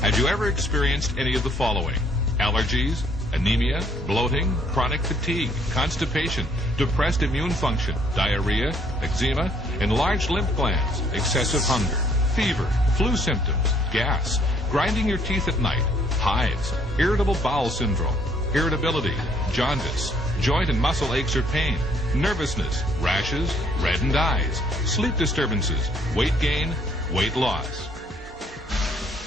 Have you ever experienced any of the following? Allergies, anemia, bloating, chronic fatigue, constipation, depressed immune function, diarrhea, eczema, enlarged lymph glands, excessive hunger, fever, flu symptoms, gas, grinding your teeth at night, hives, irritable bowel syndrome, irritability, jaundice, joint and muscle aches or pain, nervousness, rashes, reddened eyes, sleep disturbances, weight gain, weight loss?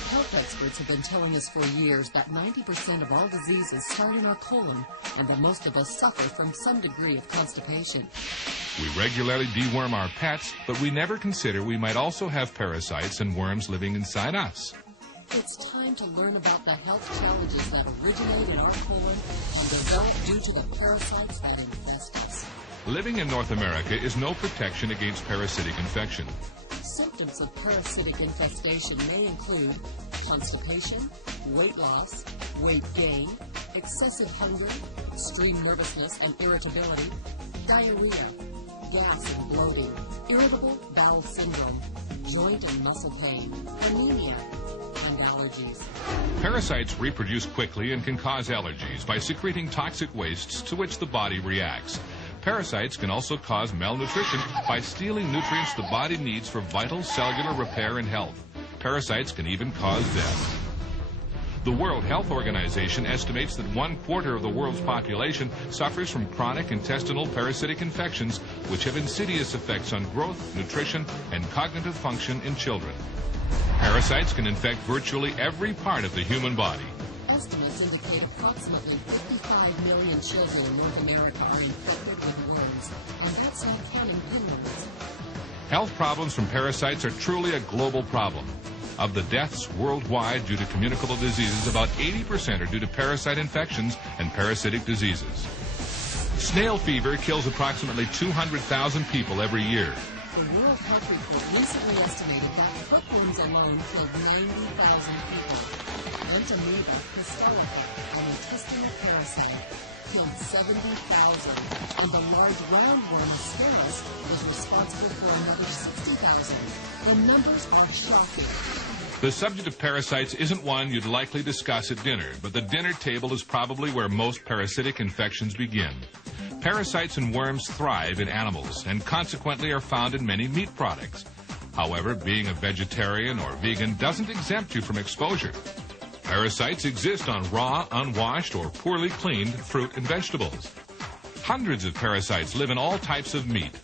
Health experts have been telling us for years that 90% of all diseases start in our colon and that most of us suffer from some degree of constipation. We regularly deworm our pets, but we never consider we might also have parasites and worms living inside us. It's time to learn about the health challenges that originate in our colon and develop due to the parasites that infest us. Living in North America is no protection against parasitic infection. Symptoms of parasitic infestation may include constipation, weight loss, weight gain, excessive hunger, extreme nervousness and irritability, diarrhea, gas and bloating, irritable bowel syndrome, joint and muscle pain, anemia, and allergies. Parasites reproduce quickly and can cause allergies by secreting toxic wastes to which the body reacts. Parasites can also cause malnutrition by stealing nutrients the body needs for vital cellular repair and health. Parasites can even cause death. The World Health Organization estimates that 1/4 of the world's population suffers from chronic intestinal parasitic infections, which have insidious effects on growth, nutrition, and cognitive function in children. Parasites can infect virtually every part of the human body. Estimates indicate approximately 55 million children in North America are infected with worms, and that's not counting penguins. Health problems from parasites are truly a global problem. Of the deaths worldwide due to communicable diseases, about 80% are due to parasite infections and parasitic diseases. Snail fever kills approximately 200,000 people every year. The World Health Report recently estimated that hookworms alone killed 90,000 people. Entamoeba hysterica, an intestinal parasite, killed 70,000, and the large roundworm Ascaris was responsible for another 60,000. The numbers are shocking. The subject of parasites isn't one you'd likely discuss at dinner, but the dinner table is probably where most parasitic infections begin. Parasites and worms thrive in animals and consequently are found in many meat products. However, being a vegetarian or vegan doesn't exempt you from exposure. Parasites exist on raw, unwashed, or poorly cleaned fruit and vegetables. Hundreds of parasites live in all types of meat.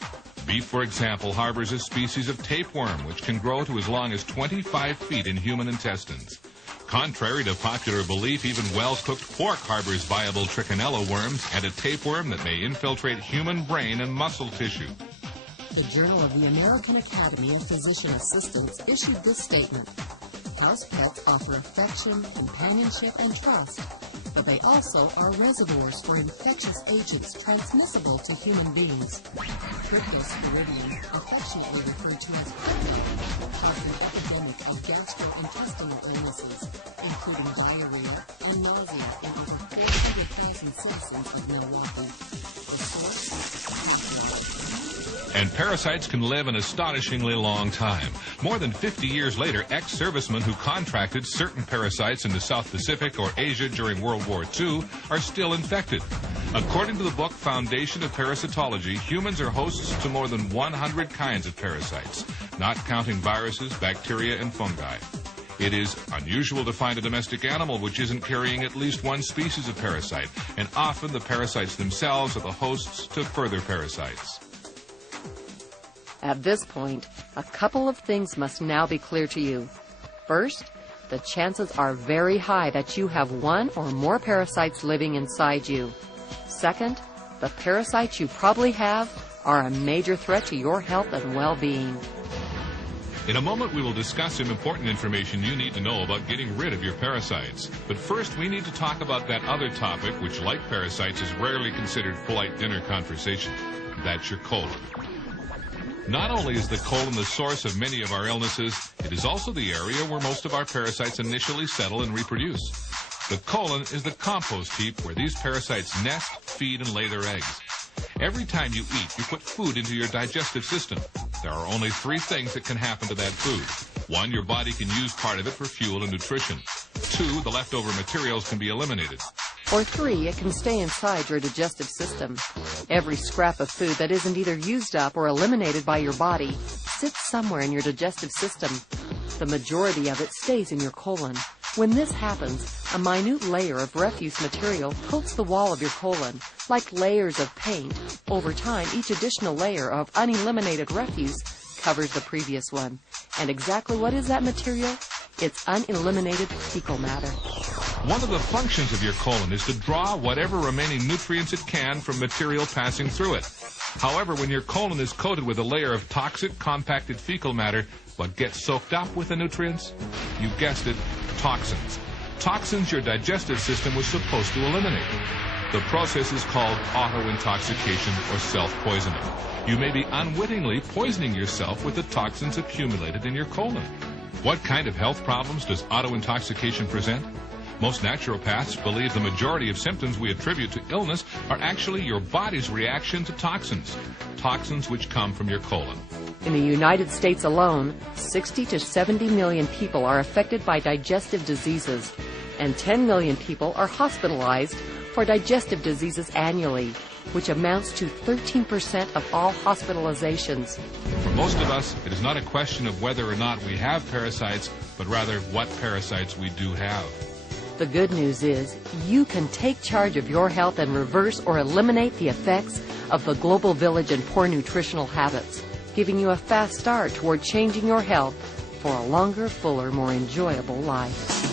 Beef, for example, harbors a species of tapeworm, which can grow to as long as 25 feet in human intestines. Contrary to popular belief, even well-cooked pork harbors viable trichinella worms and a tapeworm that may infiltrate human brain and muscle tissue. The Journal of the American Academy of Physician Assistants issued this statement. House pets offer affection, companionship, and trust, but they also are reservoirs for infectious agents transmissible to human beings. Cryptosporidium, affectionately referred to as crypto, caused an epidemic of gastrointestinal illnesses, including diarrhea and nausea in over 400,000 citizens of Milwaukee. The source? And parasites can live an astonishingly long time. More than 50 years later, ex-servicemen who contracted certain parasites in the South Pacific or Asia during World War II are still infected. According to the book Foundation of Parasitology, humans are hosts to more than 100 kinds of parasites, not counting viruses, bacteria, and fungi. It is unusual to find a domestic animal which isn't carrying at least one species of parasite, and often the parasites themselves are the hosts to further parasites. At this point, a couple of things must now be clear to you. First, the chances are very high that you have one or more parasites living inside you. Second, the parasites you probably have are a major threat to your health and well-being. In a moment, we will discuss some important information you need to know about getting rid of your parasites. But first, we need to talk about that other topic, which, like parasites, is rarely considered polite dinner conversation. That's your colon. Not only is the colon the source of many of our illnesses, it is also the area where most of our parasites initially settle and reproduce. The colon is the compost heap where these parasites nest, feed, and lay their eggs. Every time you eat, you put food into your digestive system. There are only 3 things that can happen to that food. 1, your body can use part of it for fuel and nutrition. 2, the leftover materials can be eliminated. Or 3, it can stay inside your digestive system. Every scrap of food that isn't either used up or eliminated by your body sits somewhere in your digestive system. The majority of it stays in your colon. When this happens, a minute layer of refuse material coats the wall of your colon, like layers of paint. Over time, each additional layer of uneliminated refuse covers the previous one. And exactly what is that material? It's uneliminated fecal matter. One of the functions of your colon is to draw whatever remaining nutrients it can from material passing through it. However, when your colon is coated with a layer of toxic, compacted fecal matter, what gets soaked up with the nutrients? You guessed it, toxins. Toxins your digestive system was supposed to eliminate. The process is called auto-intoxication or self-poisoning. You may be unwittingly poisoning yourself with the toxins accumulated in your colon. What kind of health problems does auto-intoxication present? Most naturopaths believe the majority of symptoms we attribute to illness are actually your body's reaction to toxins, toxins which come from your colon. In the United States alone, 60 to 70 million people are affected by digestive diseases, and 10 million people are hospitalized for digestive diseases annually, which amounts to 13% of all hospitalizations. For most of us, it is not a question of whether or not we have parasites, but rather what parasites we do have. The good news is you can take charge of your health and reverse or eliminate the effects of the global village and poor nutritional habits, giving you a fast start toward changing your health for a longer, fuller, more enjoyable life.